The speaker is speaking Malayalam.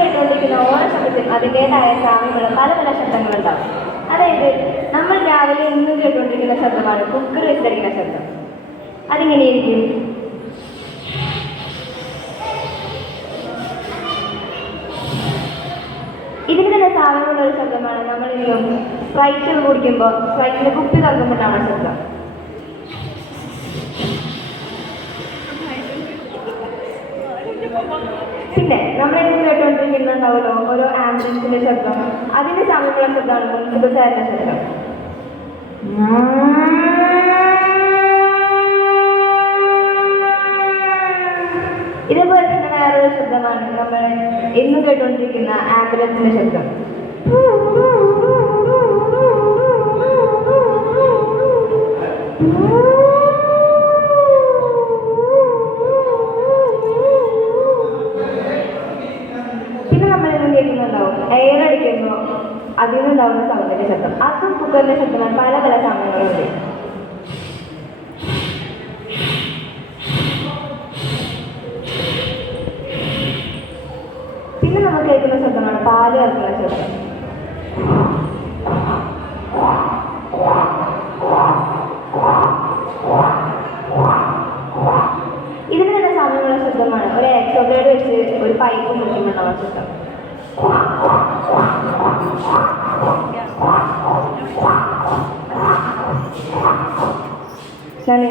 കേട്ടുകൊണ്ടിരിക്കുന്ന ഓരോ ശബ്ദത്തിലും അതിൻ്റെതായ സാമ്യമുള്ള പല പല ശബ്ദങ്ങളുണ്ടാവും. അതായത് നമ്മൾ രാവിലെ എന്നും കേട്ടുകൊണ്ടിരിക്കുന്ന ശബ്ദമാണ് കുക്കർ വെച്ചിട്ടടിക്കുന്ന ശബ്ദം. അതിങ്ങനെയായിരിക്കും. ഇതിന് തന്നെ സാമ്യമുള്ള ഒരു ശബ്ദമാണ് നമ്മളെങ്കിലും സ്പ്രൈറ്റ് കുടിക്കുമ്പോൾ സ്പ്രൈറ്റിന്റെ കുപ്പി തുറക്കുമ്പോഴാണ് ശബ്ദം. പിന്നെ നമ്മളെന്നും കേട്ടുകൊണ്ടിരിക്കുന്നുണ്ടാവുമല്ലോ ഓരോ ആംബുലൻസിന്റെ ശബ്ദം. അതിന്റെ സാമ്യമുള്ള ശബ്ദമാണ് മുൻസിപ്പൽ ശബ്ദം. ഇതേപോലെ തന്നെ വേറൊരു ശബ്ദമാണ് നമ്മൾ എന്നും കേട്ടുകൊണ്ടിരിക്കുന്ന ആംബുലൻസിന്റെ ശബ്ദം. പിന്നെ നമ്മളെന്നും കേൾക്കുന്നുണ്ടാവും എയർ അടിക്കുമ്പോൾ അതിൽ നിന്നുണ്ടാവുന്ന സൗന്ദര്യ ശബ്ദം. അതും കുക്കറിന്റെ ശബ്ദമാണ്. പല പല സമയങ്ങളുണ്ട്. പിന്നെ നമ്മൾ കേൾക്കുന്ന ശബ്ദമാണ് പാല് കറക്കുന്ന ശബ്ദം. ഇതിന് തന്നെ സമയമുള്ള ശബ്ദമാണ് ഒരു എക്സോബ്ലേഡ് വെച്ച് ഒരു പൈപ്പ് മുറിക്കുമ്പോഴുള്ള ശബ്ദം. നന്ദി.